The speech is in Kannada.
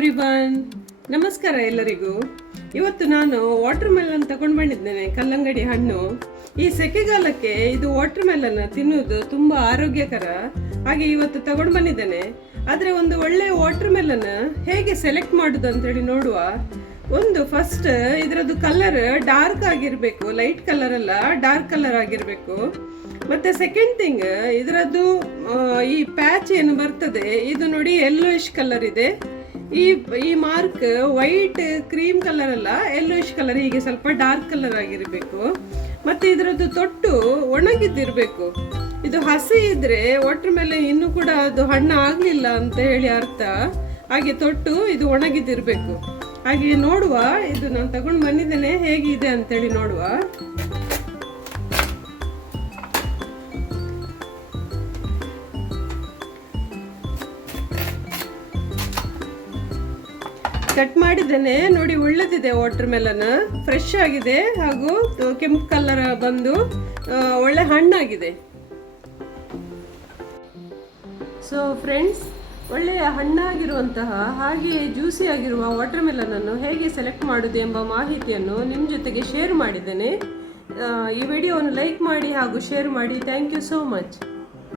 ಎವ್ರಿವನ್, ನಮಸ್ಕಾರ ಎಲ್ಲರಿಗೂ. ಇವತ್ತು ನಾನು ವಾಟರ್ ಮೆಲನ್ ತಗೊಂಡು ಬಂದಿದ್ದೇನೆ, ಕಲ್ಲಂಗಡಿ ಹಣ್ಣು. ಈ ಸೆಕೆಗಾಲಕ್ಕೆ ಇದು ವಾಟರ್ ಮೆಲನ್ ತಿನ್ನುವುದು ತುಂಬ ಆರೋಗ್ಯಕರ. ಹಾಗೆ ಇವತ್ತು ತಗೊಂಡು ಬಂದಿದ್ದೇನೆ. ಆದರೆ ಒಂದು ಒಳ್ಳೆ ವಾಟರ್ ಮೆಲನ್ ಹೇಗೆ ಸೆಲೆಕ್ಟ್ ಮಾಡೋದು ಅಂತೇಳಿ ನೋಡುವ. ಒಂದು ಫಸ್ಟ್ ಇದರದ್ದು ಕಲರ್ ಡಾರ್ಕ್ ಆಗಿರಬೇಕು, ಲೈಟ್ ಕಲರ್ ಅಲ್ಲ, ಡಾರ್ಕ್ ಕಲರ್ ಆಗಿರಬೇಕು. ಮತ್ತೆ ಸೆಕೆಂಡ್ ಥಿಂಗ್, ಇದರದ್ದು ಈ ಪ್ಯಾಚ್ ಏನು ಬರ್ತದೆ ಇದು ನೋಡಿ ಯೆಲ್ಲೋಯಿಶ್ ಕಲರ್ ಇದೆ. ಈ ಮಾರ್ಕ್ ವೈಟ್ ಕ್ರೀಮ್ ಕಲರ್ ಅಲ್ಲ, ಯೆಲ್ಲೋಯಿಶ್ ಕಲರ್, ಹೀಗೆ ಸ್ವಲ್ಪ ಡಾರ್ಕ್ ಕಲರ್ ಆಗಿರಬೇಕು. ಮತ್ತೆ ಇದರದ್ದು ತೊಟ್ಟು ಒಣಗಿದ್ದಿರಬೇಕು. ಇದು ಹಸಿ ಇದ್ರೆ ವಾಟರ್ ಮೇಲೆ ಇನ್ನೂ ಕೂಡ ಅದು ಹಣ್ಣು ಆಗ್ಲಿಲ್ಲ ಅಂತ ಹೇಳಿ ಅರ್ಥ. ಹಾಗೆ ತೊಟ್ಟು ಇದು ಒಣಗಿದ್ದಿರಬೇಕು. ಹಾಗೆ ನೋಡುವ, ಇದು ನಾನು ತಗೊಂಡು ಬಂದಿದ್ದೇನೆ, ಹೇಗಿದೆ ಅಂತೇಳಿ ನೋಡುವ. ಕಟ್ ಮಾಡಿದ್ದೇನೆ ನೋಡಿ, ಒಳ್ಳೆದಿದೆ. ವಾಟರ್ ಮೆಲನ್ ಫ್ರೆಶ್ ಆಗಿದೆ ಹಾಗೂ ಕೆಂಪು ಕಲರ್ ಬಂದು ಒಳ್ಳೆ ಹಣ್ಣಾಗಿದೆ. ಸೊ ಫ್ರೆಂಡ್ಸ್, ಒಳ್ಳೆಯ ಹಣ್ಣಾಗಿರುವಂತಹ ಹಾಗೆಯೇ ಜ್ಯೂಸಿ ಆಗಿರುವ ವಾಟರ್ ಮೆಲನ್ ಅನ್ನು ಹೇಗೆ ಸೆಲೆಕ್ಟ್ ಮಾಡೋದು ಎಂಬ ಮಾಹಿತಿಯನ್ನು ನಿಮ್ಮ ಜೊತೆಗೆ ಶೇರ್ ಮಾಡಿದ್ದೇನೆ. ಈ ವಿಡಿಯೋವನ್ನು ಲೈಕ್ ಮಾಡಿ ಹಾಗೂ ಶೇರ್ ಮಾಡಿ. Thank you so much.